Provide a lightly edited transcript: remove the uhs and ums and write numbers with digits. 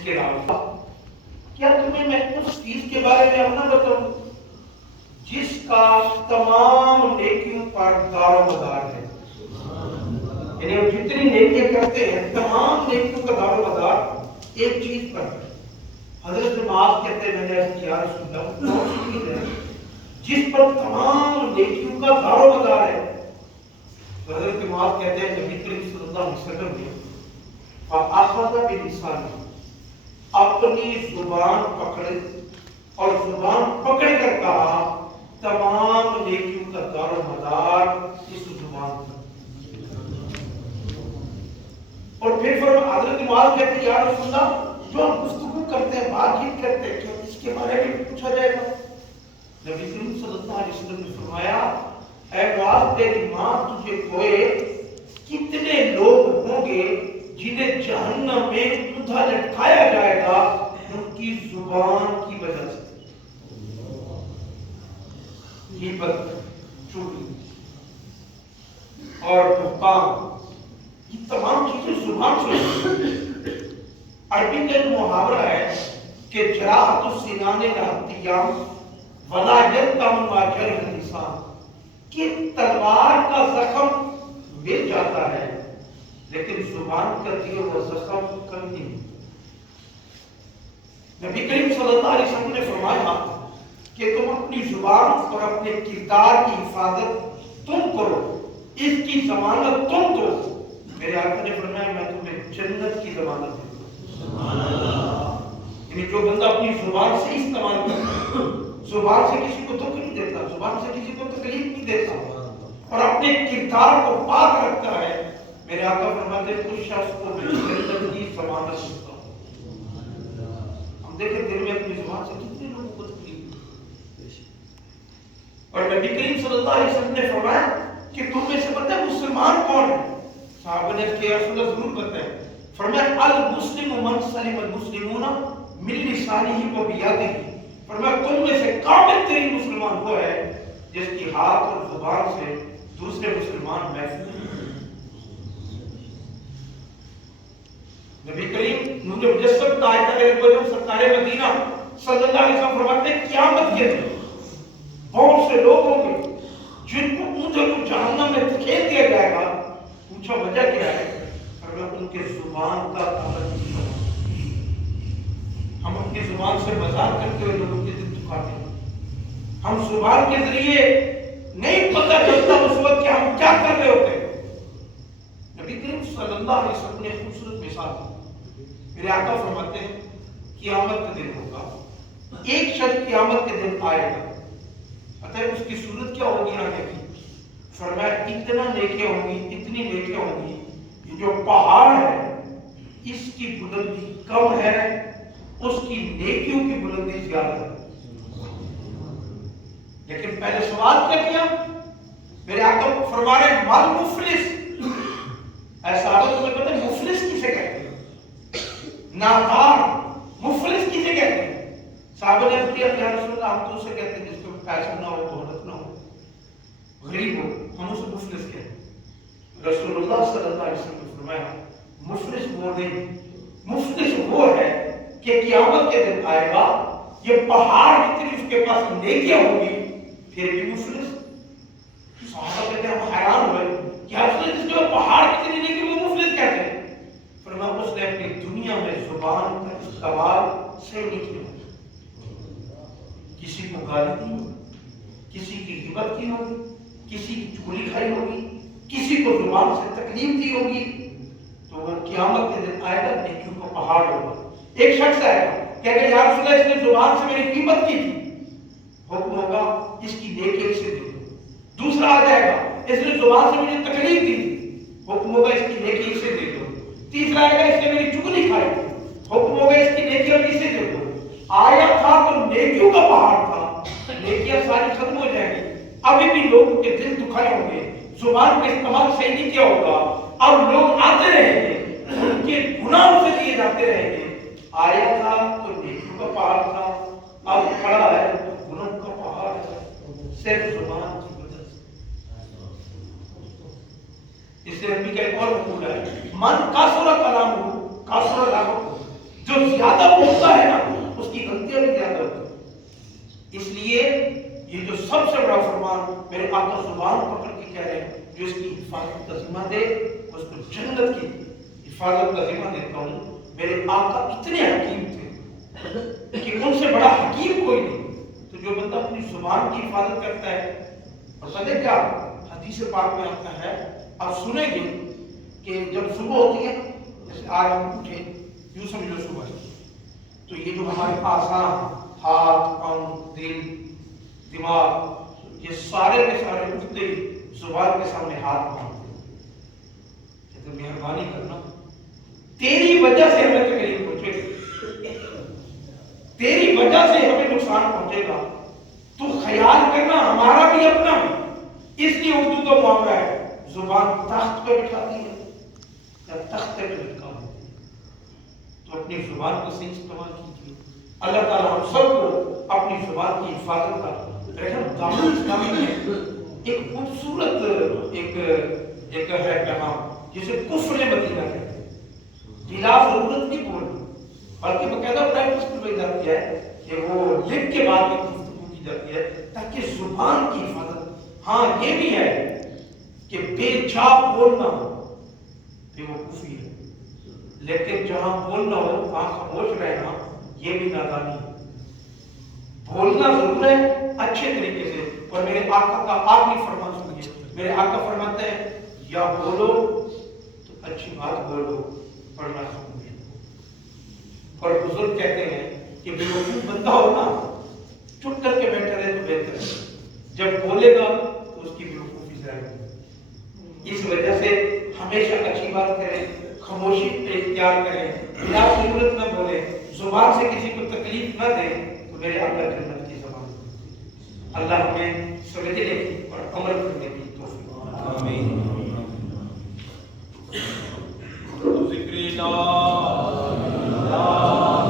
اس کے علاوہ کیا تمہیں میں اس چیز کے بارے میں اپنا بتاؤں جس کا تمام نیکیوں پر دار و مدار ہے؟ یعنی ہم جتنی نیکیاں کرتے ہیں تمام نیکیوں کا دار و مدار ایک چیز پر ہے۔ حضرت معاذ کہتے ہیں میں نے ایسا کیا رسول اللہ کون سی چیز ہے جس پر تمام نیکیوں کا دار و مدار ہے؟ تو حضرت معاذ کہتے ہیں نبی کریم صلی اللہ علیہ وسلم نے فَأَخَذَ بِلِسَانِهِ اپنی زبان پکڑے اور زبان پکڑ کر کہا تمام نیکیوں کا دار و مدار اس زبان پر۔ اور پھر حضرت معاذ کہتے ہیں یا رسول اللہ جو ہم گفتگو کرتے ہیں بات چیت کرتے ہیں کیا اس کے بارے میں پوچھا جائے گا؟ نبی کریم صلی اللہ علیہ وسلم نے فرمایا اے معاذ تیری ماں تجھے کوئے کتنے لوگ ہوں گے جنہیں جہنم میں اندھا لٹکایا جائے گا ان کی زبان کی وجہ سے۔ غیبت، چغلی اور بہتان یہ تمام چیزیں زبان سے ہوتی ہیں۔ عربی کا ایک محاورہ ہے کہ جراحت السنان الحتیام ولا یلتم ما جرح اللسان، کہ تلوار کا زخم مل جاتا ہے لیکن زبان کا دیا ہوا زخم کم نہیں۔ نبی کریم صلی اللہ علیہ وسلم نے فرمایا کہ تم اپنی زبان اور اپنے کردار کی حفاظت تم کرو، اس کی ضمانت تم دو۔ میرے آقا نے فرمایا میں تمہیں جنت کی ضمانت دوں۔ سبحان اللہ۔ یعنی جو بندہ اپنی زبان سے استعمال کرتا ہے، زبان سے کسی کو دکھ نہیں دیتا، زبان سے کسی کو تکلیف نہیں دیتا اور اپنے کردار کو پاک رکھتا ہے، میرے آقا فرماتے ہیں اس شخص کو میں جنت کی ضمانت دیتا ہوں۔ ہم دیکھیں دل میں اپنی زبان سے کتنے لوگوں کو تکلیف، اور نبی کریم صلی اللہ علیہ وسلم نے فرمایا کہ تم میں سے پتہ ہے مسلمان کون ہے؟ صحابہ نے کہا رسول اللہ ضرور بتائیں۔ فرمایا المسلم من سلم المسلمون من لسانه و بیدہ، فرمایا تم میں سے کامل ترین مسلمان وہ ہے جس کی ہاتھ اور زبان سے دوسرے مسلمان محفوظ ہیں۔ نبی کریم نور مجسم طاہر سرکار مدینہ صلی اللہ علیہ وسلم فرماتے ہیں قیامت کے دن بہت سے لوگ ہوں گے جن کو اونچے کو جہنم میں دھکیل دیا جائے گا۔ پوچھا وجہ کیا ہے؟ فرمایا ان کے زبان کا تعلق نہیں ہے۔ ہم اپنی زبان سے مذاق کرتے ہوئے لوگوں کے دل دکھاتے ہیں، ہم زبان کے ذریعے نہیں پتہ چلتا اس وقت کہ ہم کیا کر رہے ہوتے ہیں۔ نبی کریم صلی اللہ علیہ وسلم نے خوبصورت مثال دی۔ میرے آقا فرماتے ہیں قیامت کا دن ہوگا، ایک شخص قیامت کے دن آئے گا، پتہ ہے اس کی صورت کیا ہوگی آنے کی؟ فرمایا اتنا نیکیاں ہوں گی، اتنی نیکیاں ہوں گی، یہ جو پہاڑ ہے اس کی بلندی کم ہے، اس کی نیکیوں کی بلندی زیادہ ہے۔ لیکن پہلے سوال کیا کیا؟ میرے آقا فرما رہے ہیں مال مفلس، ایسا آگا تمہیں پتہ ہے مفلس کسے کہتے ہیں؟ نادار مفلس کسے کہتے ہیں؟ صحابہ نے کیا یا رسول اللہ ہم تو اسے کہتے ہیں جس کو پیسہ نہ ہو، دولت نہ ہو، غریب ہو، ہم اسے مفلس کہتے ہیں۔ رسول اللہ صلی اللہ علیہ وسلم نے فرمایا مفلس وہ نہیں، مفلس وہ ہے کہ قیامت کے دن آئے گا یہ پہاڑ جتنی اس کے پاس نیکیاں ہوں گی پھر بھی مفلس۔ صحابہ کہتے ہیں ہم حیران ہوئے کہ جس کے پہاڑ کتنی نیکی وہ مفلس کہتے ہیں؟ فرمایا اس نے اپنی دنیا میں زبان کا استعمال صحیح نہیں کیا، کسی کو گالی دی ہوگی، کسی کی غیبت کی ہوگی، کسی کی چغلی کھائی ہوگی، کسی کو زبان سے تکلیف دی ہوگی، تو وہ قیامت کے دن آئے گا نیکیوں کو پہاڑ ہوگا۔ ایک شخص آئے گا کہ اگر یا رسول اللہ اس نے زبان سے میری غیبت کی تھی، حکم ہوگا اس کی نیکی اسے دے دو۔ دوسرا آ جائے گا اس نے زبان سے مجھے تکلیف دی تھی، حکم ہوگا اس کی نیکی اسے دے دو۔ تیسرا آئے گا اس نے میری چغلی کھائی تھی، حکم ہوگا اس کی نیکی اور اسے دے دو۔ آیا تھا تو نیکیوں کا پہاڑ تھا، نیکیاں ساری ختم ہو جائیں گی، ابھی بھی لوگوں کے دل دکھائے ہوں گے، زبان کا استعمال صحیح نہیں کیا ہوگا، اب لوگ آتے رہیں گے ان کے گناہوں سے لیے جاتے رہیں گے۔ آیا تھا تو نیکیوں کا پہاڑ تھا، اب کھڑا ہے تو گناہوں کا پہاڑ ہے، صرف زبان کی وجہ سے۔ اس سے نبی کا ایک اور حکم ہے من کثر کلامہ کثر لعنتہ، جو جو زیادہ بولتا ہے نا اس کی غلطیاں بھی زیادہ ہوتی ہیں. اس لیے یہ جو سب سے بڑا فرمان میرے آقا زبان پکڑ کے کہہ رہے ہیں جو اس کی حفاظت کا ذمہ دے اس کو جنت کی حفاظت کا ذمہ دیتا ہوں. میرے آقا اتنے حکیم تھے کہ ان سے بڑا حکیم کوئی نہیں. تو جو بندہ اپنی زبان کی حفاظت کرتا ہے اور پتہ کیا حدیث پاک میں آتا ہے آپ سنیں گے کہ جب صبح ہوتی ہے جیسے آج ہم اٹھے یوں سمجھ لو صبح تو یہ جو ہمارے آسان ہاتھ پاؤں دل دماغ یہ سارے کے سارے اٹھتے ہی زبان کے سامنے ہاتھ مانگتے ہیں تو مہربانی کرنا تیری وجہ سے ہمیں تکلیف پہنچے گی تیری وجہ سے ہمیں نقصان پہنچے گا تو خیال کرنا ہمارا بھی اپنا اس لیے اردو کا معاملہ ہے زبان تخت پہ بٹھاتی ہے یا تخت پہ لٹکا ہوتی ہے. تو اپنی زبان کو صحیح استعمال کیجیے. اللہ تعالیٰ ہم سب کو اپنی زبان کی حفاظت کا رحم دامن اسلامی میں ایک خوبصورت ایک ہے پیغام جسے کفر مدینہ کہتے ہیں. بلا ضرورت نہیں بولنا بلکہ باقاعدہ پریکٹس کی جاتی ہے کہ وہ لکھ کے بعد میں گفتگو کی جاتی ہے تاکہ زبان کی حفاظت. ہاں یہ بھی ہے کہ بے جا بولنا بے وقوفی ہے لیکن جہاں بولنا ہو وہاں خاموش رہنا یہ بھی نادانی ہے. بولنا ضرور ہے اچھے طریقے سے. اور میرے آقا کا آخری فرمان سنیے. میرے آقا فرماتے ہیں یا بولو تو اچھی بات بولو ورنہ خاموش ہو. اور بزرگ کہتے ہیں کہ بے وقوف بندہ ہو نا چپ کر کے بیٹھا رہے تو بہتر ہے. جب بولے گا تو اس کی بے وقوفی ظاہر ہوگی. اس وجہ سے ہمیشہ اچھی بات کریں خاموشی اختیار کریں بلا ضرورت نہ بولیں زبان سے کسی کو تکلیف نہ دیں. تو میرے آقا جنت کی زبان اللہ ہمیں سمجھنے کی اور عمل کرنے کی توفیق. آمین. ذکر